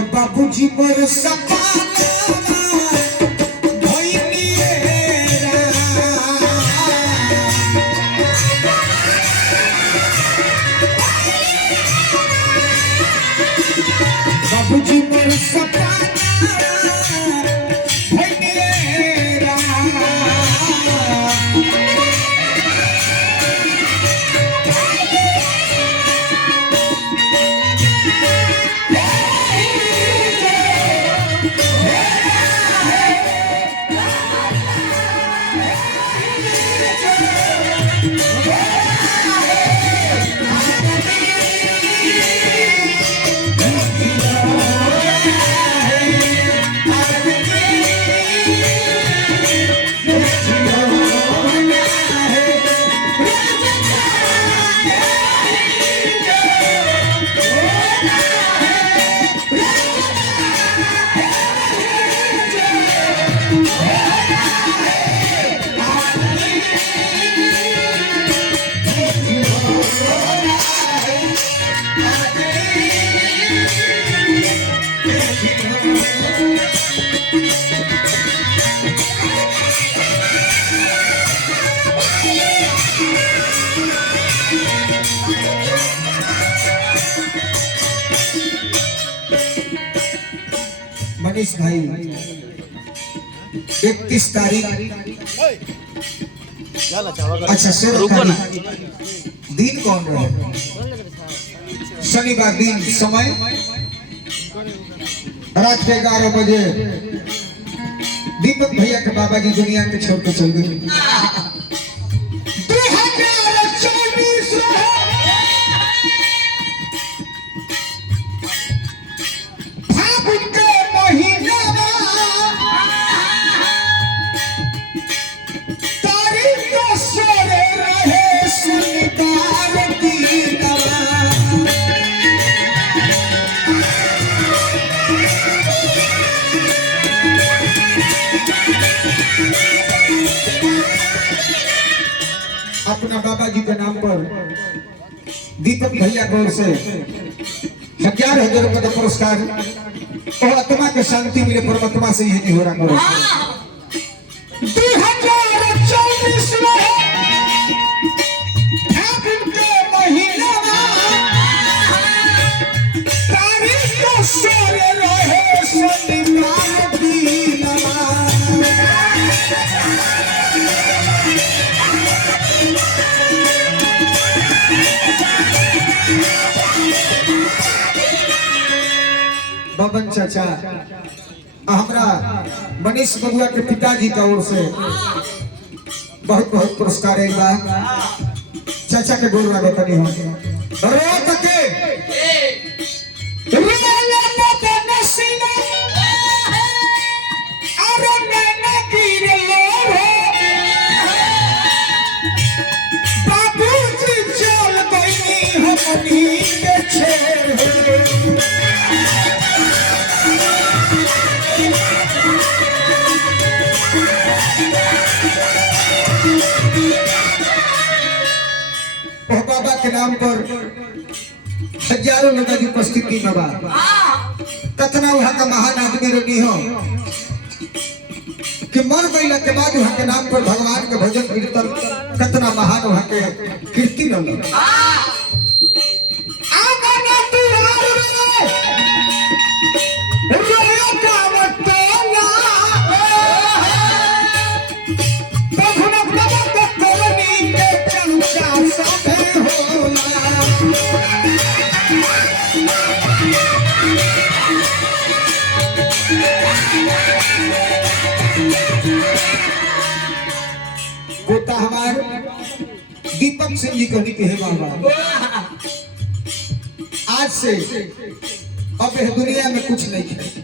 जब बाबूजी पर सपना बाबूजी पर सपना मनीष भाई 31 तारीख अच्छा सर रुको ना दिन कौन रहा शनिवार दिन समय रात के 11 बजे दीपक भैया के बाबा जी दुनिया के छोड़ के चल गए। अपना बाबा जी के नाम पर दीपक भैया गौर से 11,000 रुपए का पुरस्कार और आत्मा के शांति मिले परमात्मा से यही हो रहा है। 2024 में फागुन के महीना तारीख को सोरे रहे शनिवार दिन बबन चाचा हमरा मनीष बबुआ के पिताजी का ओर से बहुत बहुत पुरस्कार है चाचा के गोर लगे तनी हो रोत के बाबूजी चल गई हमनी के छेड़ बाबा के नाम पर हजारों लोगों की उपस्थिति में बा कतना वहां का महान आदमी रही हो कि मर गईला के बाद वहां के नाम पर भगवान के भजन कीर्तन कतना महान वहां के कीर्ति रही। गोता हमार दीपक सिंह जी कहनी के बाबा आज से अब इस दुनिया में कुछ नहीं है।